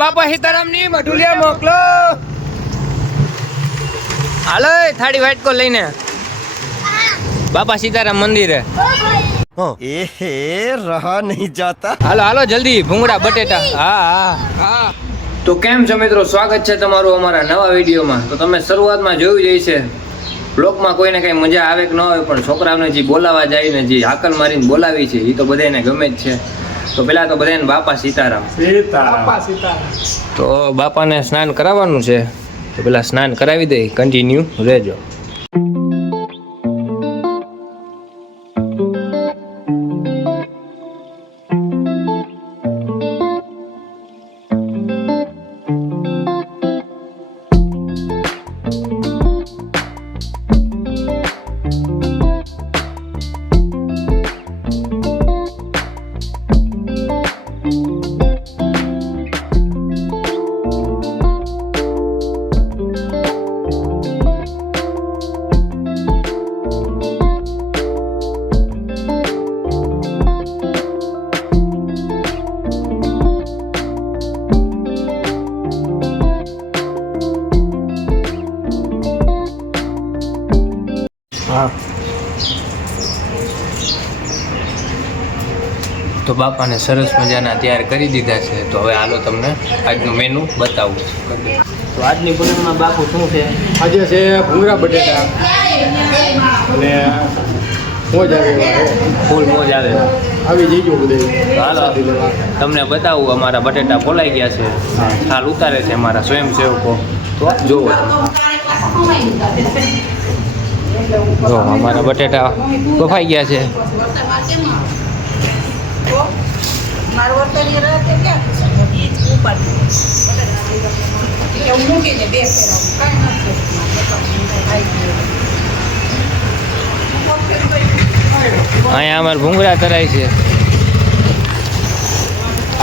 બાપા સીતારામની મઢુલિયા મોકલો. હાલો થાળી વાટકો લઈને બાપા સીતારામ મંદિરે. એહે રહા નહીં જાતા. હાલો હાલો જલ્દી ભૂંગળા બટેટા. હા હા. તો કેમ છો મિત્રો, સ્વાગત છે તમારું અમારા નવા વિડીયોમાં. તો તમે શરૂઆતમાં જોયું જ છે બ્લોગમાં કોઈને કઈ મજા આવે કે ન આવે, પણ છોકરાઓને જે બોલાવા જાય ને જે હાકલ મારીને બોલાવી છે એ તો બધાને ગમે જ છે. તો પેલા તો બધાને બાપા સીતારામ. તો બાપાને સ્નાન કરાવવાનું છે, તો પેલા સ્નાન કરાવી દઈ. કન્ટિન્યુ રહેજો. તો બાપાને સરસ મજાના તૈયાર કરી દીધા છે. તો હવે હાલો તમને આજનું મેનુ બતાવું. તો આજની ભોજનમાં બાપુ શું છે? આજે છે ભૂંગળા બટેટા અને મોજ આવે ફૂલ મોજ આવે. આવી જઈજો બધે. હાલો તમને બતાવું, અમારા બટેટા ફોલાઈ ગયા છે. હાલ ઉતારે છે અમારા સ્વયંસેવકો. તો જોવો જો અમારા બટેટા બફાઈ ગયા છે. અહીંયા અમારે ભૂંગળા તરાય છે.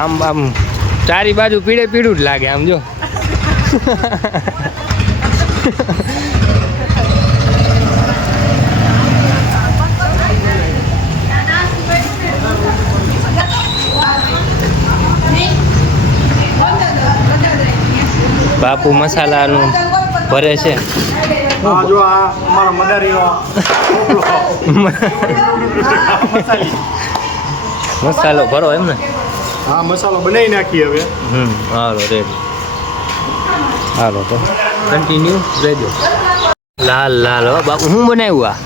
આમ આમ ચારી બાજુ પીળે પીળું જ લાગે આમ જો. બાપુ મસાલાનું ભરે છે. જો આ અમારા મદારીનો મસાલો ભરો એમ ને? હા, મસાલો બનાવી નાખીએ હવે. હાલો રેડી. હાલો તો કન્ટિન્યુ રહેજો. લાલ લાલ હો બાપુ. શું બનાવ્યું આ?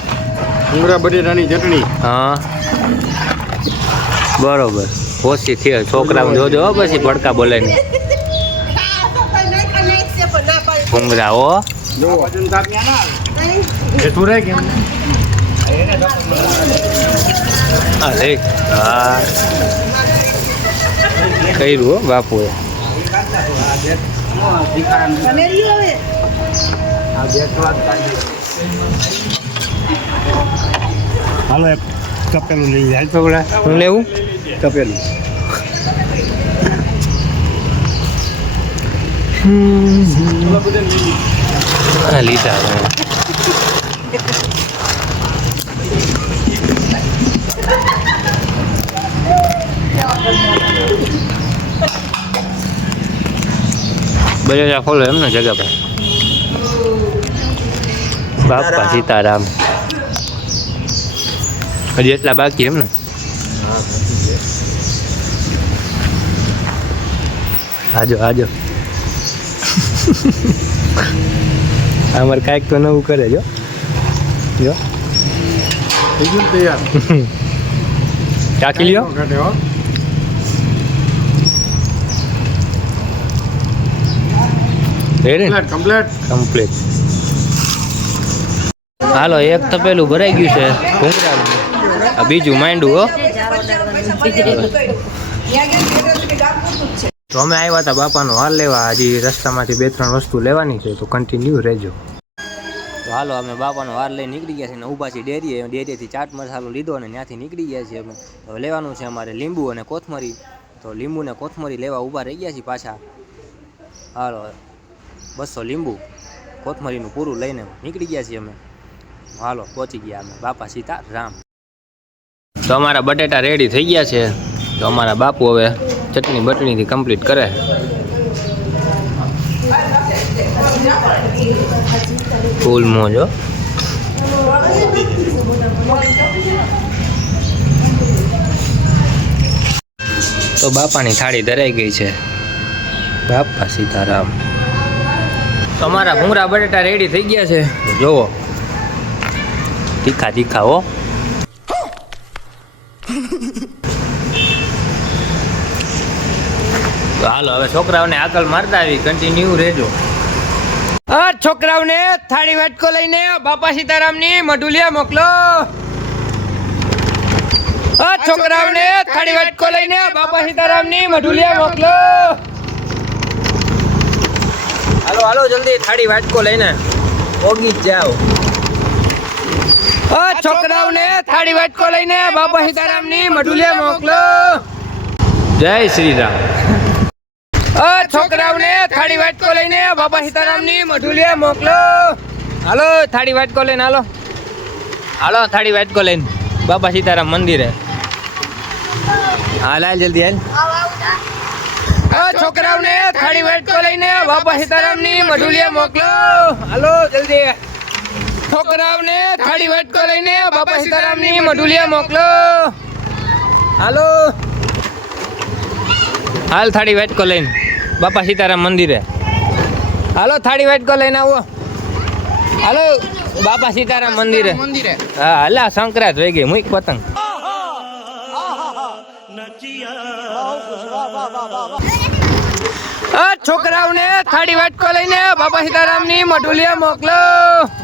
ભૂંગળા બટેટાની ચટણી. હા બરોબર. ઓછી થયો છોકરાઓ જોજો હો, પછી ભડકા બોલે ને. ભૂંગળા હો અરે હા કર્યું હો બાપુએ. હાલો એક તપેલું લઈ જાય. છોકરા શું લેવું? તપેલું. લીધા બજાર ખોલો એમ ને જગા પર. બાપા સીતારામ. હજી એટલા બાકી એમ ને? આજો આજો. અમારે કાંઈક તો નવું કરે જો. જો તૈયાર. ચાખી લ્યો. કમ્પ્લીટ. હાલો એક તપેલું ભરાઈ ગયું છે ભૂંગળાનું. આ બીજું માંડું હો. તો અમે આવ્યા હતા બાપાનો હાલ લેવા. હજી રસ્તામાંથી 2-3 વસ્તુ લેવાની છે, તો કન્ટિન્યુ રહેજો. તો હાલો અમે બાપાનો હાર લઈને નીકળી ગયા છે ને ઊભા છીએ ડેરીએ. ડેરીએથી ચાટ મસાલો લીધો અને ત્યાંથી નીકળી ગયા છીએ અમે. હવે લેવાનું છે અમારે લીંબુ અને કોથમરી. તો લીંબુ ને કોથમરી લેવા ઊભા રહી ગયા છીએ પાછા. હાલો 200 લીંબુ કોથમરીનું પૂરું લઈને નીકળી ગયા છીએ અમે. હાલો પહોંચી ગયા અમે બાપા સીતારામ. તો અમારા બટેટા રેડી થઈ ગયા છે. તો અમારા બાપુ હવે ચટણી બટણીથી કમ્પ્લીટ કરે. ફૂલ મોજો. તો બાપાની થાળી ધરાઈ ગઈ છે. બાપા સીતારામ. તમારા ભૂંગળા બટેટા રેડી થઈ ગયા છે. જોવો તીખા તીખા હો. તો હાલો હવે છોકરાઓને આગળ મારતા આવી કન્ટિન્યુ રહેજો. છોકરાઓને થાળી વાટકો લઈને બાપા સીતારામની મઢુલિયા મોકલો. છોકરાઓને થાળી વાટકો લઈને બાપા સીતારામની મઢુલિયા મોકલો. હાલો હાલો જલ્દી થાળી વાટકો લઈને ઓગી જ જાઓ. છોકરાઓને થાળી વાટકો લઈને બાપા સીતારામની મઢુલિયા મોકલો. જય શ્રી રામ. છોકરાઓને થાળી વાટકો લઈને બાપા સીતારામની મઢુલિયા મોકલો. હાલો થાળી વાટકો લઈને હાલો. હાલો થાળી વાટકો લઈને બાપા સીતારામ મંદિરે. હાલ હાલ જલ્દી હાલ. છોકરાઓને થાળી વાટકો લઈને બાપા સીતારામની મઢુલિયા મોકલો. હાલો જલ્દી. છોકરાઓને થાળી વાટકો લઈને બાપા સીતારામની મઢુલિયા મોકલો. હાલો હાલ થાળી વાટકો લઈને બાપા સીતારામ મંદિરે. હાલો થાળી વાટકો લઈને આવો. હાલો બાપા સીતારામ મંદિરે. હા હલા સંક્રાંત વહી ગઈ મૂક પતંગ. છોકરાઓને થાળી વાટકો લઈને બાપા સીતારામની મઢુલિયા મોકલો.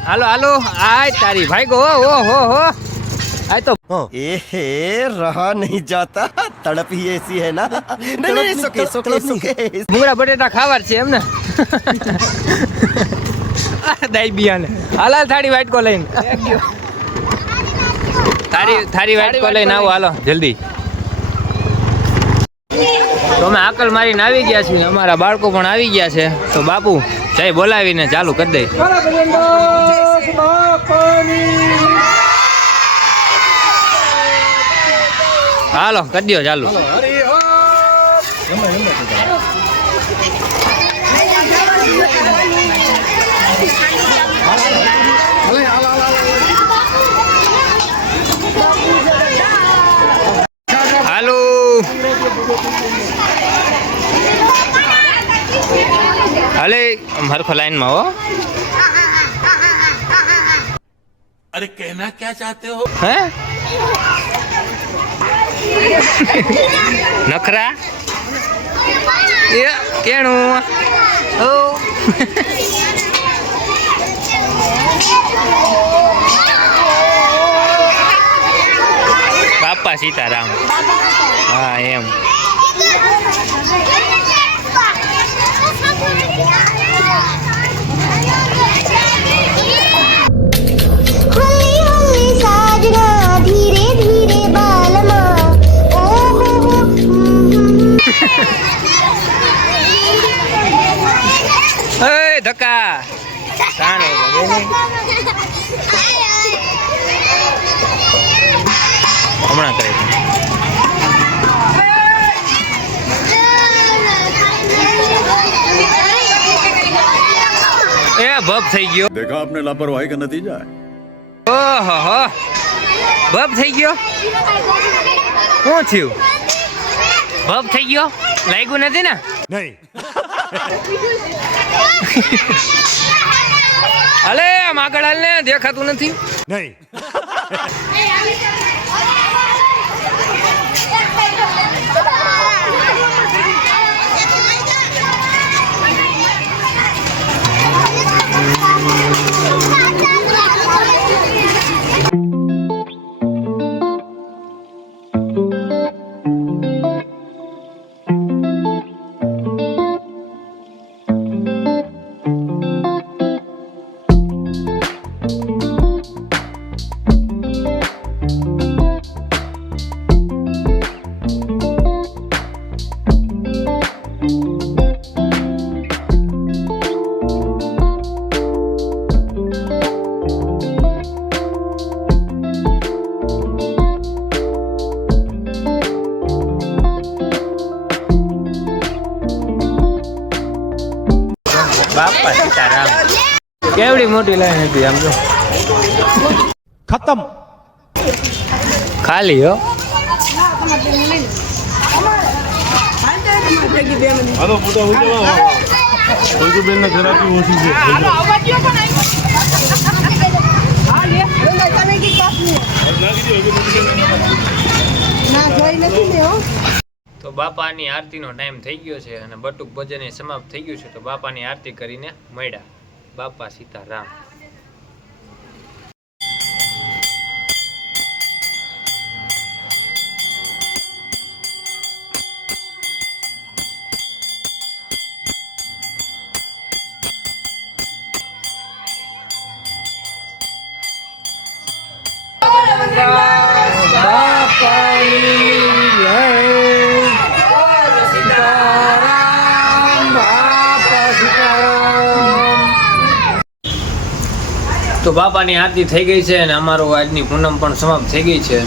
હાલો હાલો આય તારી ભાઈ ગો હો હો આય તો रहा नहीं जाता तड़प ही ऐसी है ना नहीं सुके सुके सुके ભૂંગળા બટેટા ખાવા છે એમને. દાઈ બિયાને હાલ હાલ થાળી વાટકો લઈને થાળી વાટકો લઈને આવો હાલો જલ્દી. તો અમે આકલ મારીને આવી ગયા છીએ. અમારા બાળકો પણ આવી ગયા છે. તો બાપુ જય બોલાવીને ચાલુ કરી દઈ. હાલો કરી દો ચાલુ. હાલો હાલે હરખો લાઈનમાં હો. अरे कहना क्या चाहते हो? હે નખરા એ કેણું ઓ બાપા સીતારામ. હા એમ. धीरे धीरे बालमा ओहो એ ધક્કા તાણો હમણાં કરે. એ ભપ થઈ ગયો. देखा आपने लापरवाही का नतीजा है. ઓહો હો ભપ થઈ ગયો. શું થયું? ભપ થઈ ગયો લાગ્યું નથી ને? નહીં. અલે આમ આગળ હાલ ને દેખાતું નથી. નહીં. કેવડી મોટી લાઈન હતી આમ જો ખતમ. ખાલી હો. હાલો ફોટો ઉતારો. પંકુબેન ના ઘરાકી ઓછી છે. તો બાપાની આરતીનો ટાઈમ થઈ ગયો છે અને બટુક ભજન એ સમાપ્ત થઈ ગયું છે. તો બાપાની આરતી કરીને મળ્યા. બાપા સીતારામ. તો બાપાની આરતી થઈ ગઈ છે અને અમારું આજની પૂનમ પણ સમાપ્ત થઈ ગઈ છે.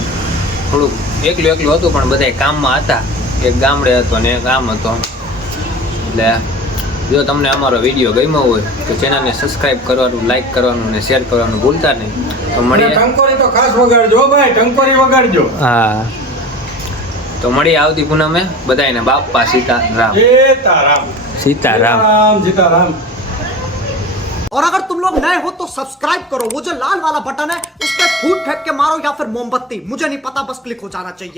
થોડુંક એકલું હતું પણ બધા કામમાં હતા. એક ગામડે હતો ને એક ગામ હતો. એટલે જો તમને અમારો વિડીયો ગમ્યો હોય તો ચેનલને સબસ્ક્રાઇબ કરવાનું, લાઈક કરવાનું અને શેર કરવાનું ભૂલતા નહીં. તો મળીએ. ટંકોરી તો ખાસ વગાડજો ભાઈ, ટંકોરી વગાડજો. હા, તો મળીએ આવતી પૂનમે. બધાને બાપા સીતારામ. સીતારામ. સીતારામ. સીતારામ. और अगर तुम लोग नए हो तो सब्सक्राइब करो, वो जो लाल वाला बटन है उस पर फूट फेंक के मारो या फिर मोमबत्ती, मुझे नहीं पता, बस क्लिक हो जाना चाहिए.